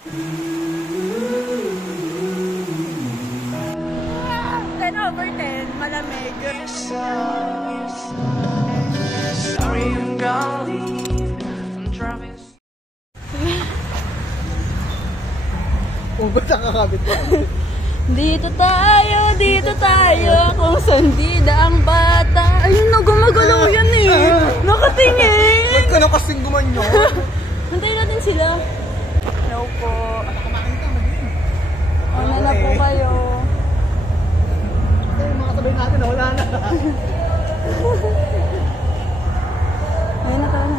10/10, malamig. Sorry, I'm gonna leave. I'm driving. Ba't nakakabit ko? Dito tayo, kung saan bida ang bata. Ayun na, gumagalaw yan eh. Nakatingin. Ba't ka na kasing gumanyo? Hantayin natin sila. Hello po. Kumakita, mag-in. Ano na po kayo? Yung mga sabay natin, wala na. Ayun na, tara na.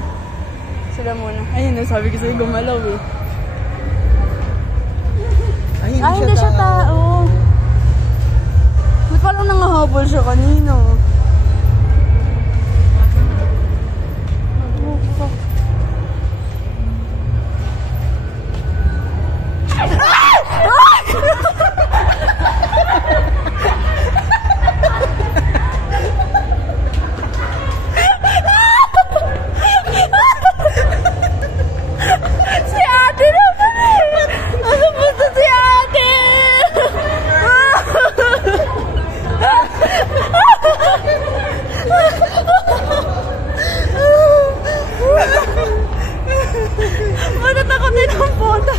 Sila muna. Ayun na, sabi ko sa'yo gumalaw eh. Ay, Hindi siya tao. Ba't parang nangahabol siya kanina? Oh, fuck. Si ate naman eh! Ano po ito si ate? Matatakotin ang puta.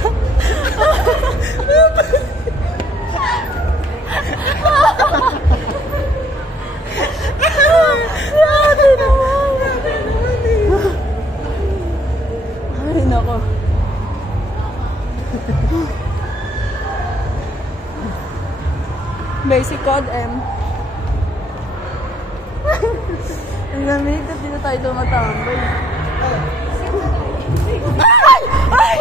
Si ate naman. Ay, nako. Basic code M. Ang lamig at dito tayo tumatambay. Ay! Ay!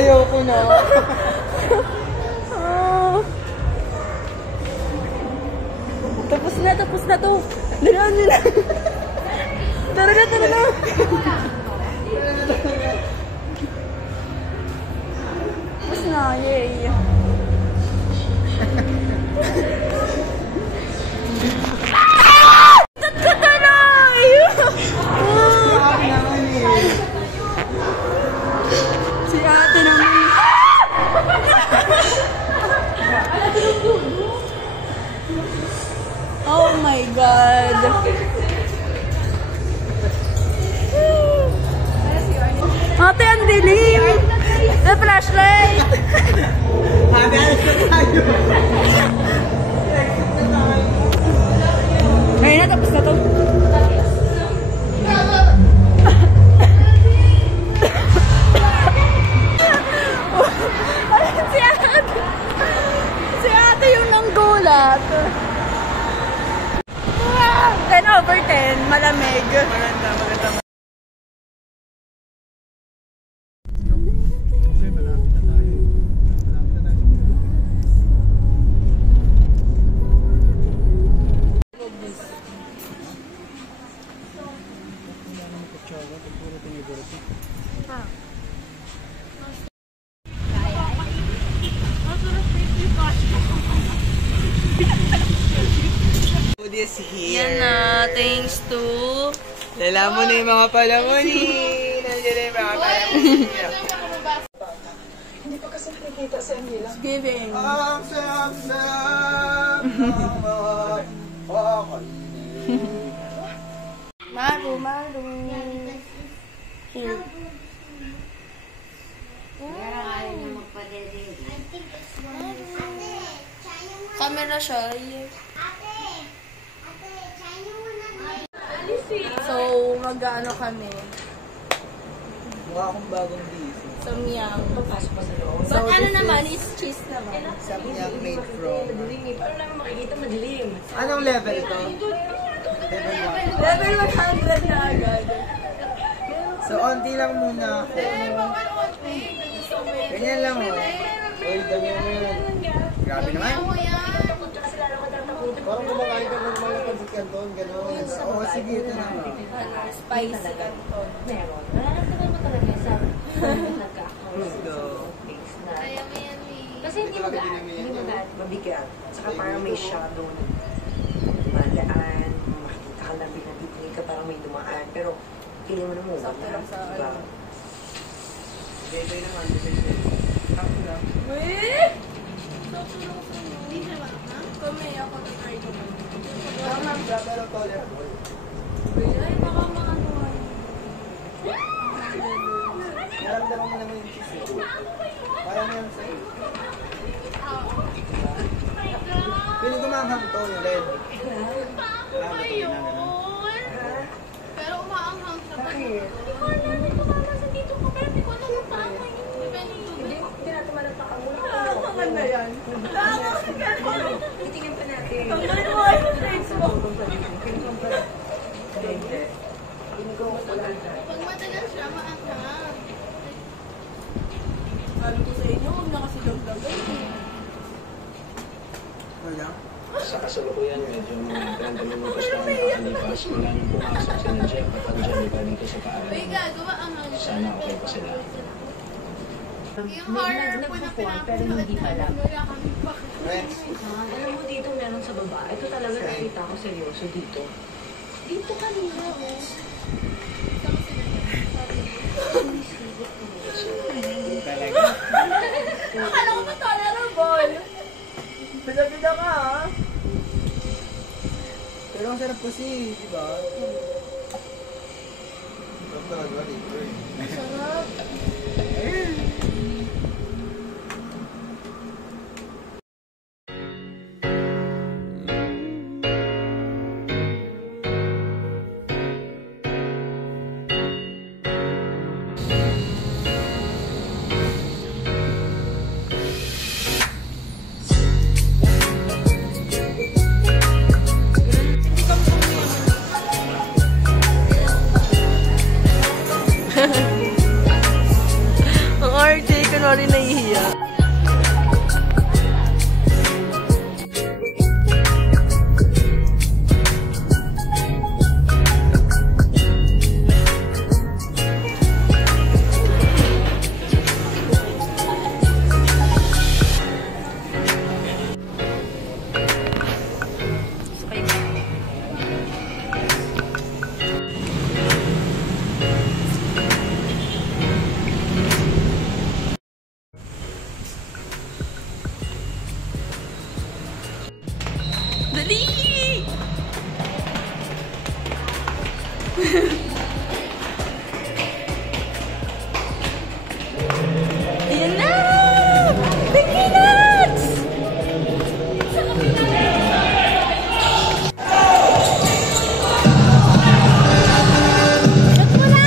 Ayoko na. Tapos na to. Dala. Tara na. Tapos na, yay. Tataray! Si ate naman. Oh my God. Ate, ang dilim. The flashlight. Ate, alis na tayo. Ayun na, tapos na to. Si ate yung nanggulat. 10/10, malamig. Maganda. Yan na, thanks to... Lalaman na yung mga palamuni. Nandiyan na yung mga palamuni. Hindi pa kasi nakikita sa Angela. Giving. Ang sarap-sarap. Maru. Here. Camera siya. So, mag-ano kami. Mukha akong bagong busy. Samyang. But ano naman, is cheese naman. Samyang made from... Paano namin makikita madilim? Anong level ito? Level 100 na agad. So, onti lang muna ako. Ganyan lang o. Uy, ganyan mo yun. Grabe naman. Parang kumakain ka ng mga pansikan doon, gano'n. Oo, sige, ito na. Spicy canton. Meron. Nararamdaman mo talaga sa Gusto. Kasi hindi magaan. Mabigat. Saka parang may shadow na magaan. Makikita ka lang binabigay hindi ka parang may dumaan. Pero, feeling mo na mo. Sakto lang sa diba? ano. Bebe naman, bebe. Ako lang. Weh! Sakto lang sa ano. Hindi naman, ha? Kami, ako try ko man. Tama ka, pero tolerable. Ay, baka maano ay. Naramdaman mo naman yung cheese. Parang yan sa'yo. Piling ko maanghang to, yung red. Marami to, yung gano'n. Pero umaanghang sa Bakit? Hindi natin malagpakamula. Nakakaman na yan. Titingnan pa natin. Ang galing mo ay yung face mo. Hindi. Hindi ko wala na. Pag matagal siya, maanghang. Sabi ko sa inyo, huwag na kasi dagdagan. Wala. Sa kasalukuyan, medyo mga 30 minutos lang nakakalipas. Wala nang pumasok si Jeff at ang Jenica dito sa Uy, paaralan. gagawa ang ano. Sana okay pa sila. Yung horror po na Pero hindi pala. Friends. Alam mo dito meron sa baba. Ito talaga nakita ko seryoso dito. Dito kanina, oh. Talaga. Akala ko ba tolerable? Bida-bida ka, ha? Pero ang sarap kasi, di ba? Sarap talaga dito eh. Sarap. Ang RJ, kunwari nahihiya. Dali! Ayan na! Peanuts! Shot mo na!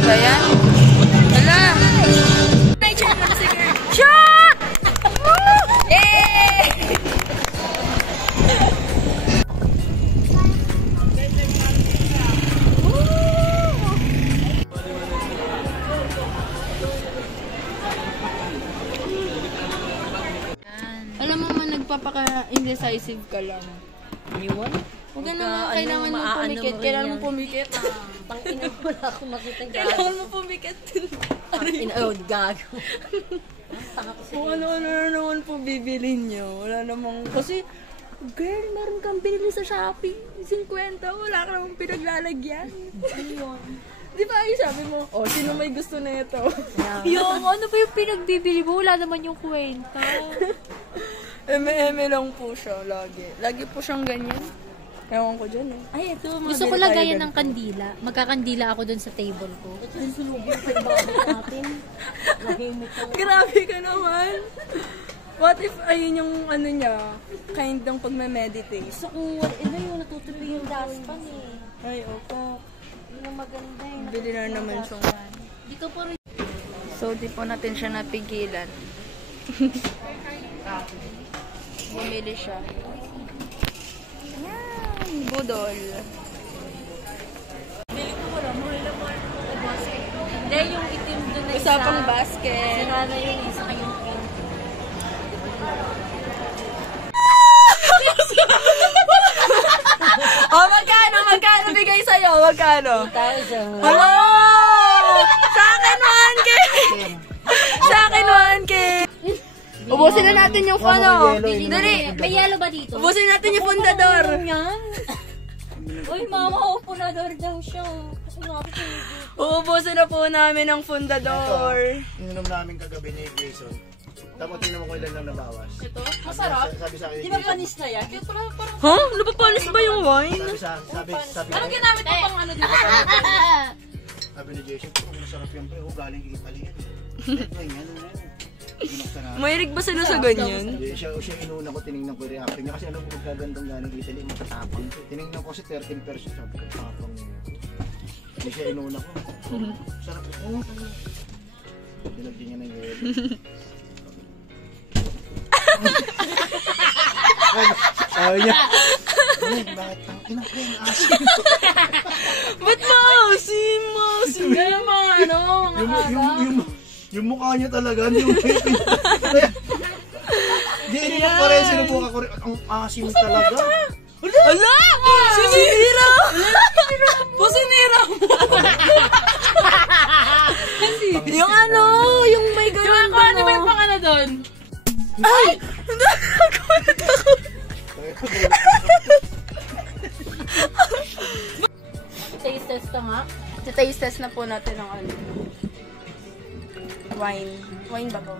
Ba yan? Hala! Shot! Yay! Alam mo man, nagpapaka-indecisive ka lang. Iwan? Huwag ka naman kailangan mo pumikit. Kailangan mo pumikit. Tangina mo wala akong makita yung Kailangan mo pumikit. Oh, gago. Kung ano-ano na naman po bibilin nyo. Wala namang... Kasi, girl, meron kang binili sa Shopee. 50. Wala ka namang pinaglalagyan. Di ba yung sabi mo, oh, sino may gusto na ito? Yung ano ba yung pinagbibili mo? Wala naman yung kwenta. Eme-eme lang po siya, lagi. Lagi po siyang ganyan. Ewan ko dyan eh. Ay, ito. Gusto ko lagayan ng kandila. Magkakandila ako dun sa table ko. Grabe ka naman. What if ayun yung ano niya, kind ng pagme-meditate? Gusto ko, yung natutuloy yung daspan eh. Ay, opo. Yun ang maganda eh. Bili na naman siyang... Dito po rin. So, di po natin siya napigilan. Bumili siya. Yan, budol. Bili ko wala mo rin naman. Hindi, yung itim doon na Isa pang basket. Sira na yung isa kayong pink. Oh, magkano? Magkano bigay sa'yo? Magkano? 1,000. Hello! Sa akin 1K! Sa akin 1K! Ubusin na natin yung ano. Dali! May yellow ba dito? Ubusin natin yung fundador. Yan. Uy, mama, upunador daw siya. Kasi nga ako Uubusin na po namin ang fundador. Ininom namin kagabi ni Jason. Tapos tingnan mo kung ilan lang nabawas. Ito, masarap. Sabi sa akin ni Di ba Jason. panis na yan? Kaya parang... Huh? Napapalis ba yung wine? Sabi Anong ginamit mo pang ano dito? Sabi ni Jason, kung masarap yan pre, galing Italy yan. Ito yan, Binuksan na. Mahilig ba sila sa ganyan? Hindi, siya inuna ko, tinignan ko yung reaction niya. Kasi alam ko magkagandang galing Italy, matatapang. Tinignan ko kasi 13%. Sabi ko, tapang niya. Hindi siya inuna ko. Sarap ito. Dinagyan niya ng yelo. Sabi niya, bakit ang kinakain asin? Ba't maasim? Maasim. Kaya mga ano, mga aga. Yung mukha niya talaga, hindi mo hindi ko pa rin, sinubukan ko rin. Ang asim talaga. Ala! Sinira! Pusinira mo! Yung ano, yung may ganun Ano ba yung pang ano doon? Ay! Hindi ako natakot. Taste test ka nga. Taste test na po natin ang ano. Wine. Wine ba to?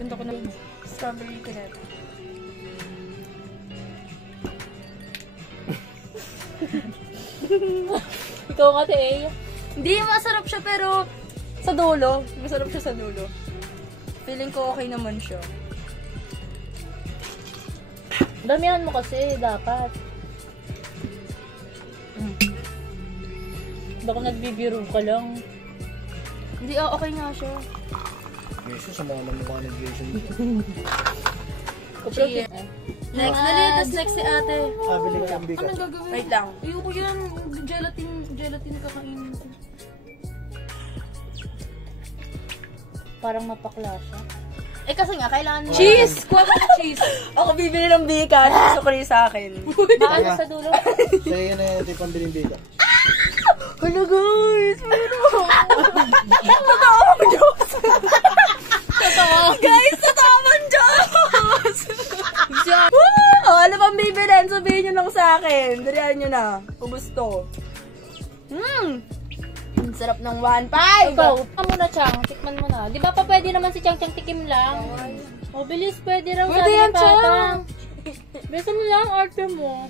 Ganda ko na strawberry canette. Ikaw nga, Tey. Hindi, masarap siya pero sa dulo. Masarap siya sa dulo. Feeling ko okay naman siya. Damihan mo kasi, dapat. Baka nagbibiro ka lang. Hindi, okay nga siya. Jesus, sa mga mukha ni Jason. Cheers. Next, dali, tas next si ate. Sabi ko yung bigat. Anong gagawin? Wait lang. Ayoko yan. Gelatin na kakainin ko. Parang mapakla siya. Eh kasi nga, kailangan mo. Cheese! Kuha ka ng cheese. Ako bibili ng bika. Gusto ko rin sa akin. Maano sa dulo? Sa'yo yun na yung tipang biling bigat. Hello guys! Meron! Totoo ang Diyos! Totoo. Guys, totoo ang Diyos! Oh, ano pang bibilin? Sabihin nyo lang sa akin. Dalihan nyo na. Ubus to. Ang sarap ng 1.5! Ikaw, tikman mo na, Chang. Tikman mo na. Di ba pa pwede naman si Chang tikim lang? O, bilis. Pwede raw. Pwede yan, Chang. Bisa mo lang, arte mo.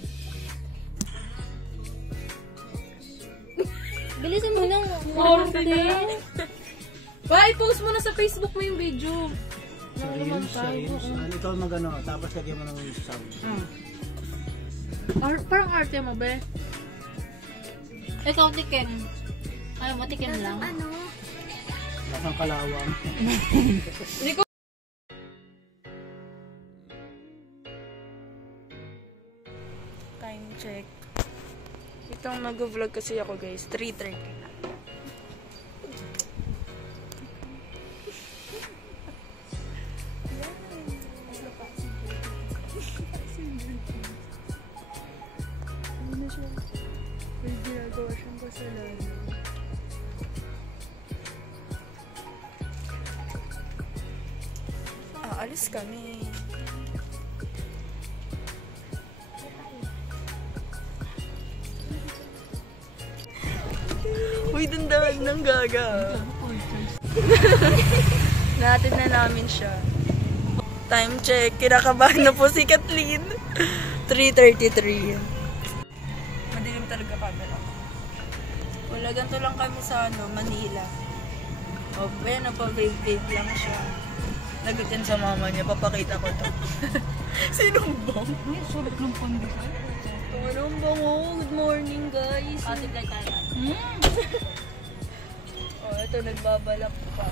Bilisan mo lang. Arte. Ba, i-post mo na sa Facebook mo yung video. Serious. Ikaw mag-ano, tapos lagyan mo ng sound. Parang arte mo, be. Ikaw, tikim. Ayaw mo, tikim lang. Lasang kalawang. Time check. Itong mag-vlog kasi ako guys. 3:30 na. May ginagawa siyang kasalanan. Alis kami. Uy, dandahan ng gaga. Natin na namin siya. Time check. Kinakabahan na po si Kathleen. 3:33. Madilim talaga camera. Wala, ganito lang kami sa Manila. O, ayan, pa-vape lang siya. Lagot yan sa mama niya. Papakita ko to. Sinong bang? Ay, sulit ng pandesal. Anong bango? Good morning, guys. Atin lang tayo. Oh, ito, nagbabalak pa.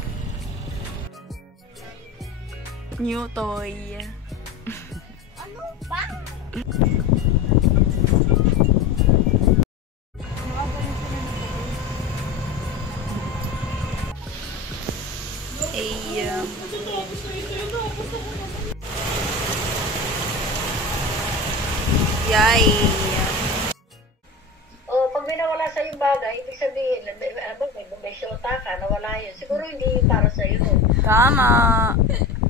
New toy. Ano ba? Yay! O, pag may nawala sa'yo bagay, ibig sabihin, may syota ka, nawala yun. Siguro hindi yun para sa'yo. Tama!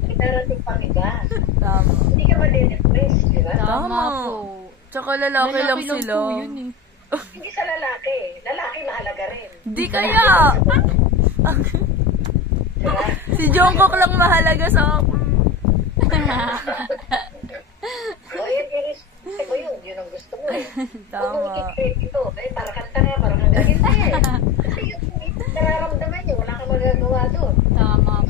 May darating pang iba. Tama. Hindi ka ma-depress, di ba? Tama po. Tsaka lalaki lang sila. po yun eh. Hindi sa lalaki. Lalaki mahalaga rin. Di kaya! Si Jungkook lang mahalaga sa akin. O, yun ko yun. Yun ang gusto mo eh. Tama. Huwag mong ito. Eh, para kanta nga, para kang gagita eh. Kasi yun, nararamdaman niyo. Wala kang magagawa doon. Tama